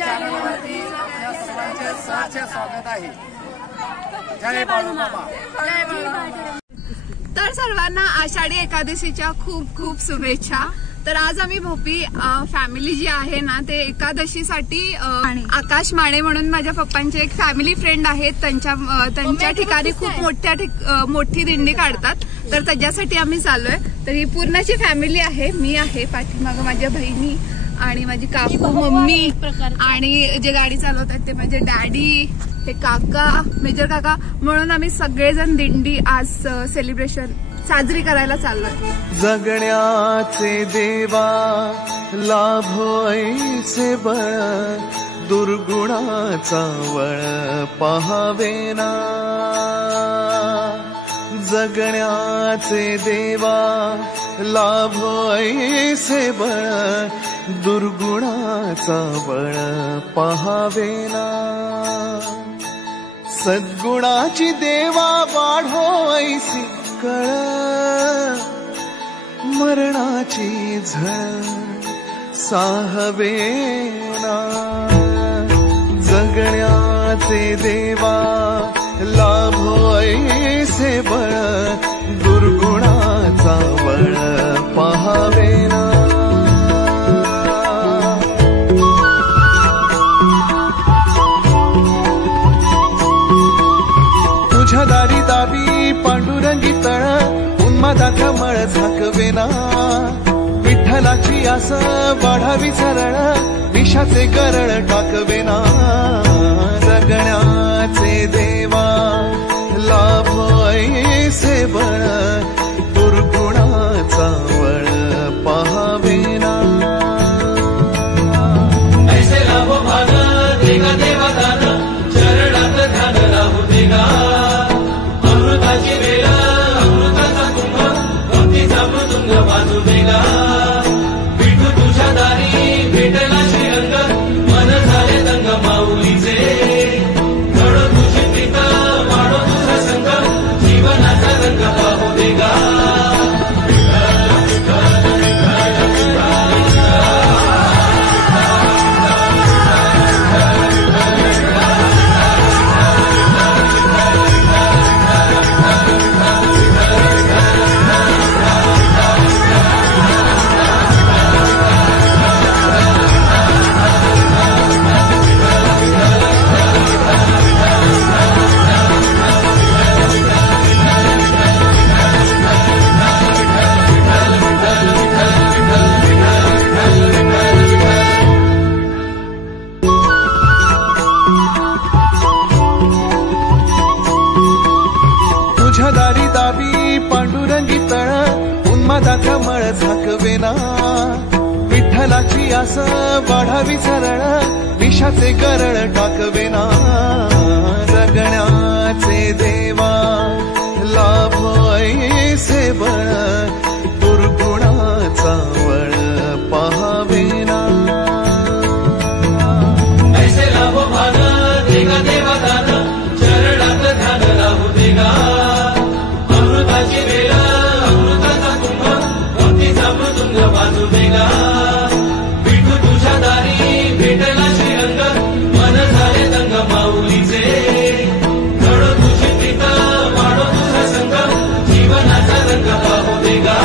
चॅनलवरती आपल्या सर्वांचे सहर्ष स्वागत आहे। जय बाळूमामा। तर सर्वांना आषाढी एकादशीच्या खूप खूप शुभेच्छा। तर आज आम्ही भोपी फॅमिली जी आहे ना ते एकादशीसाठी आकाश माने म्हणून माझ्या पप्पांचे एक फॅमिली फ्रेंड आहेत, त्यांच्या ठिकाणी खूप मोठी दिंडी काढतात। तर त्याच्यासाठी आम्ही चाललोय। तर ही पूर्णची फॅमिली आहे, मी आहे पाठीमागं, माझ्या बहिणी आणि माझी काकू, मम्मी आणि जे गाडी चालवतात ते माझे डॅडी, हे काका, मेजर काका, म्हणून आम्ही सगळेजण दिंडी आज सेलिब्रेशन साजरी करायला चाललोय। जगण्याचे देवा लाभो ऐसे बळ, दुर्गुणाचा वळ पहावेना। जगण्याचे देवा लाभो ऐसे बळ, दुर्गुणाचा बळ पहावेना। सद्गुणाची देवा वाढो ऐसी कळ, मरणाची झळ साहवेना। जगण्याचे देवा लाभो ऐसे बळ, दुर्गुणाचा बळ पहावेना। तुझ्या दारी दाबी पांडुरंगी तळ, उन्मादाचा मळ झाकवेना। विठ्ठलाची आस वाढावी सरळ, विषाचे गरळ टाकवेना। जगण्याचे देवा लाभो ऐसे बळ, दुर्गुणाचा बळ पहावेना। ऐसे लाभो भाग देगा देवा दान, चरणात ध्यान राहू देगा। अमृताची वेळ अमृताचा कुंभ, भक्तीचा मृदुंग वाजू देगा। विठू तुझ्या दारी भेटला श्रीरंग, मन झाले दंग माऊलीचे। घडो तुझी प्रीत वाढो तुझा संग, जीवनाचा रंग पाहू देगा। तुझ्या दारी दाबी पांडुरंगी तळ, उन्मादाचा मळ झाकवेना। विठ्ठलाची आस वाढावी सरळ, विषाचे गरळ टाकवेना। जगण्याचे देवा लाभो ऐसे बळ, दुर्गुणाचा बळ पहावेना। ऐसे लाभो भाग देगा देवा दान, चरणात ध्यान राहू देगा। अमृताची वेळ अमृताचा कुंभ, भक्तीचा मृदुंग वाजू देगा। विठू तुझ्या दारी भेटला श्रीरंग, मन झाले दंग माऊलीचे। घडो तुझी प्रीत वाढो तुझा संग, जीवनाचा रंग पाहू देगा।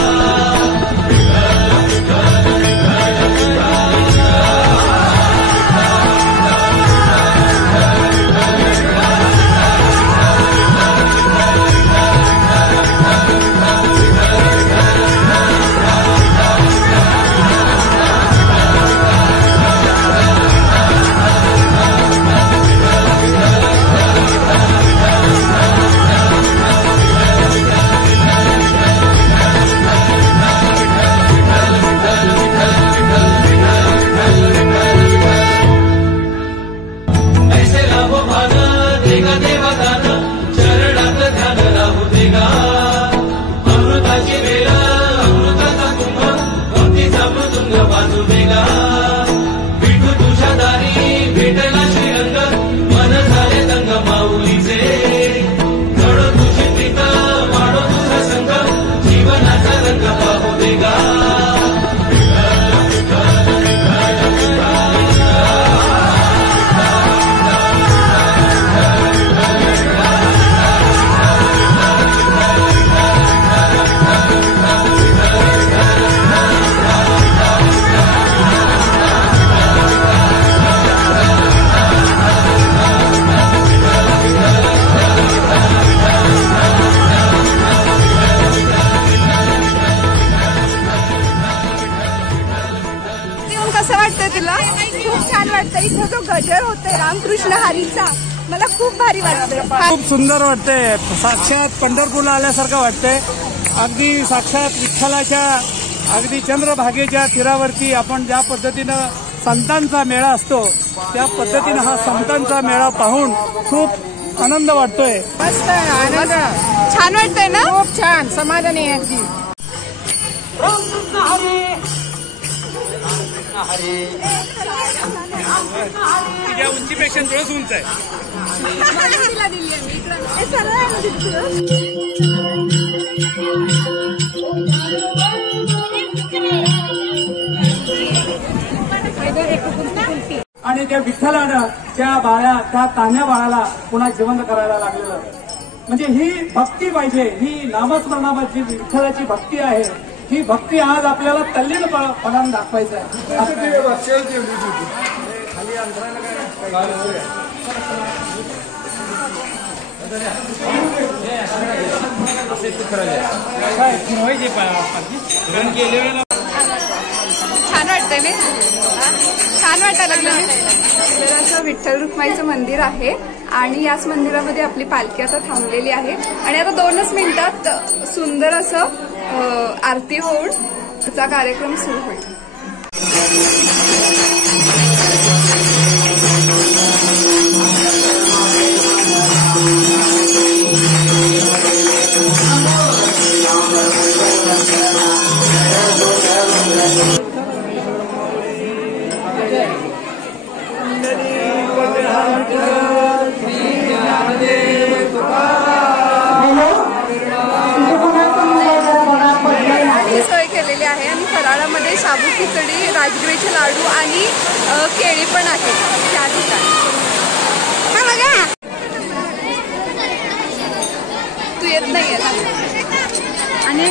कसं वाटतंय तुला? खूप छान वाटतं. इथं जो गजर होतोय रामकृष्ण हरीचा मला खूप भारी वाटतंय. खूप सुंदर वाटतंय. साक्षात पंढरपूरला आल्यासारखं वाटतंय. अगदी साक्षात विठ्ठलाच्या अगदी चंद्रभागेच्या तीरावरती आपण ज्या पद्धतीनं संतांचा मेळा असतो त्या पद्धतीनं हा संतांचा मेळा पाहून खूप आनंद वाटतोय. मस्त आनंद. छान वाटतंय ना? खूप छान समाधानी आहे अगदी. तुझ्या उंचीपेक्षा थोडंच उंच आहे. आणि त्या विठ्ठलानं त्या तान्ह्या बाळाला पुन्हा जिवंत करायला लागलेलं. म्हणजे ही भक्ती पाहिजे. ही नामस्मरणाची विठ्ठलाची भक्ती आहे. ही भक्ती आज आपल्याला तल्लीनपणाने दाखवायचं आहे. छान वाटतंय ना? छान वाटायला लागलं ना? तर असं विठ्ठल रुक्माईचं मंदिर आहे आणि याच मंदिरामध्ये आपली पालखी आता थांबलेली आहे आणि आता 2च मिनिटात सुंदर असं आरती होऊन त्याचा कार्यक्रम सुरू होईल. सोय केलेली आहे आणि फराळामध्ये शाबू खिचडी, राजगिरीचे लाडू आणि केळी पण आहे त्या ठिकाणी. तू येत नाहीये आणि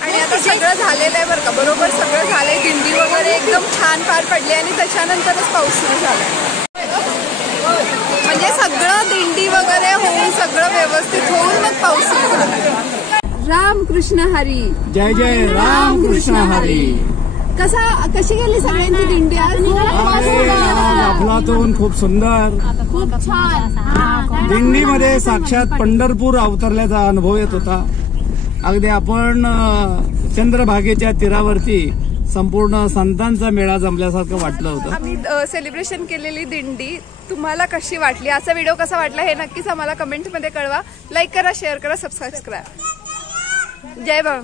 आणि आता सगळं झालेलं आहे बरं का. बरोबर सगळं झालंय. दिंडी वगैरे एकदम छान पार पडली आणि त्याच्यानंतरच पाऊस सुरू झाला. म्हणजे सगळं दिंडी वगैरे होऊन सगळं व्यवस्थित होऊन मग पाऊस सुरू झाला. रामकृष्ण हरी. जय जय रामकृष्ण हरी. कशी गेली सगळ्यांची दिंडी आज? अफलातून खूप सुंदर. खूप छान. दिंडीमध्ये साक्षात पंढरपूर अवतरल्याचा अनुभव येत होता. अगदी आपण चंद्रभागेच्या तीरावरती संपूर्ण संतांचा मेळा जमल्यासारखं वाटलं होतं. आम्ही सेलिब्रेशन केलेली दिंडी तुम्हाला कशी वाटली? असा व्हिडिओ कसा वाटला हे नक्कीच आम्हाला कमेंटमध्ये कळवा. लाईक करा, शेअर करा, सबस्क्राईब करा. जय बाळा.